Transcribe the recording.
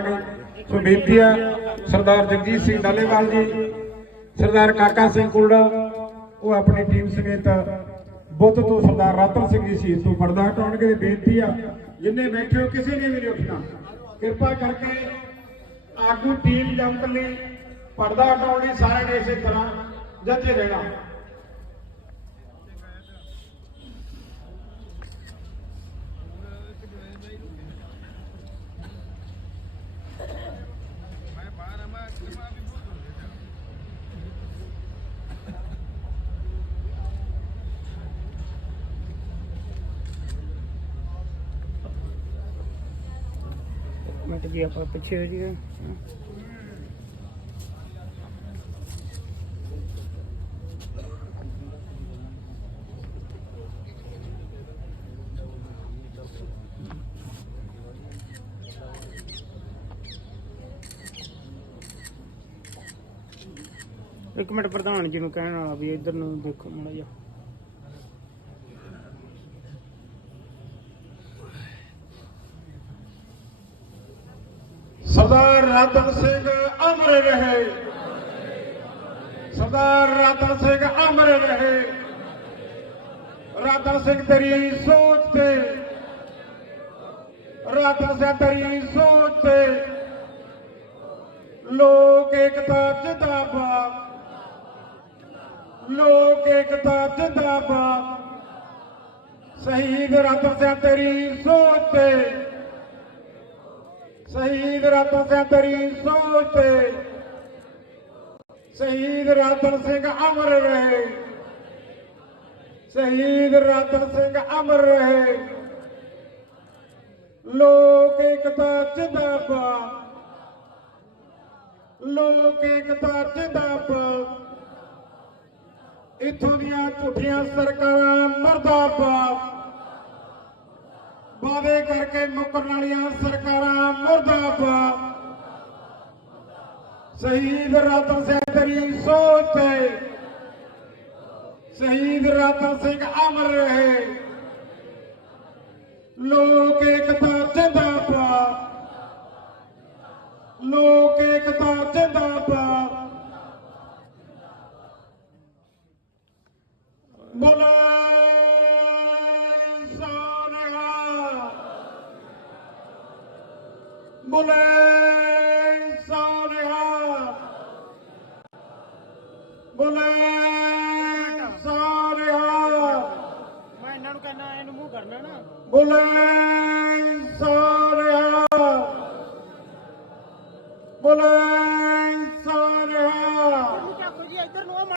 ਕਰਾਂਗੇ ਸੋ ਬੇਨਤੀ ਆ ਸਰਦਾਰ ਜਗਜੀਤ ਸਿੰਘ ਡਾਲੇਵਾਲ ਜੀ, ਸਰਦਾਰ ਕਾਕਾ ਸਿੰਘ ਕੁਲੜਾ, ਉਹ ਆਪਣੀ ਟੀਮ ਸਮੇਤ ਬੁੱਧ ਤੋਂ ਸਰਦਾਰ ਰਤਨ ਸਿੰਘ ਜੀ ਸ਼ਹੀਦ ਤੋਂ ਪਰਦਾ ਹਟਾਉਣਗੇ। ਬੇਨਤੀ ਆ, ਜਿੰਨੇ ਬੈਠੇ ਹੋ, ਕਿਸੇ ਨੇ ਵੀ ਨਹੀਂ ਉੱਠਣਾ। ਕਿਰਪਾ ਕਰਕੇ ਆਗੂ ਟੀਮ ਜੰਪ ਲਈ ਪਰਦਾ ਹਟਾਉਣ ਲਈ ਸਾਰਿਆਂ ਨੇ ਇਸੇ ਤਰ੍ਹਾਂ ਜੱਥੇ ਰਹਿਣਾ। Might be up up a chair here. Yeah. ਇੱਕ ਮਿੰਟ ਪ੍ਰਧਾਨ ਜੀ ਨੂੰ ਕਹਿਣ ਵਾਲਾ ਵੀ ਇੱਧਰ ਨੂੰ ਦੇਖੋ ਮਾੜਾ ਜਿਹਾ। ਸਰਦਾਰ ਰਤਨ ਸਿੰਘ ਅਮਰ ਰਹੇ। ਸਰਦਾਰ ਰਤਨ ਸਿੰਘ ਅਮਰ ਰਹੇ। ਰਤਨ ਸਿੰਘ, ਤੇਰੀ ਸੋਚ ਤੇ। ਰਤਨ ਸਿੰਘ, ਤੇਰੀ ਸੋਚ ਤੇ। ਲੋਕ ਏਕਤਾ ਜਿੰਦਾਬਾਦ ਲੋਕ ਏਕਤਾ, ਜਿੰਦਾਬਾਦ। ਸ਼ਹੀਦ ਰਤਨ ਸਿੰਘ ਤੇਰੀ ਸੋਚ ਤੇ। ਸ਼ਹੀਦ ਰਤਨ ਸਿੰਘ ਤੇਰੀ ਸੋਚ ਤੇ। ਸ਼ਹੀਦ ਰਤਨ ਸਿੰਘ ਅਮਰ ਰਹੇ। ਸ਼ਹੀਦ ਰਤਨ ਸਿੰਘ ਅਮਰ ਰਹੇ। ਲੋਕ ਏਕਤਾ, ਜਿੰਦਾਬਾਦ। ਲੋਕ ਏਕਤਾ, ਜਿੰਦਾਬਾਦ। ਇੱਥੋਂ ਦੀਆਂ ਝੂਠੀਆਂ ਸਰਕਾਰਾਂ ਮਰਦਾਬਾਦ। ਵਾਅਦੇ ਕਰਕੇ ਮੁੱਕਣ ਵਾਲੀਆਂ ਸਰਕਾਰਾਂ ਮੁਰਦਾਬਾਦ। ਸ਼ਹੀਦ ਰਤਨ ਸਿੰਘ ਤੇਰੀ ਸੋਚ ਸ਼ਹੀਦ ਰਤਨ ਸਿੰਘ ਅਮਰ ਰਹੇ। ਲੋਕ ਏਕਤਾ ਜਿੰਦਾਬਾਦ। ਲੋਕ ਏਕਤਾ ਜਿੰਦਾਬਾਦ। ਬੋਲੇ ਸੋਨਿਹਾ ਬੋਲੇ ਸੋਨਿਹਾ ਬੋਲੇ ਸੋਨਿਹਾ ਮੈਂ ਇਹਨਾਂ ਨੂੰ ਕਹਿਣਾ ਇਹਨੂੰ ਮੂੰਹ ਕਰਨਾ ਨਾ ਬੋਲੇ ਸੋਨਿਹਾ ਬੋਲੇ ਸੋਨਿਹਾ ਇੱਧਰ ਨੂੰ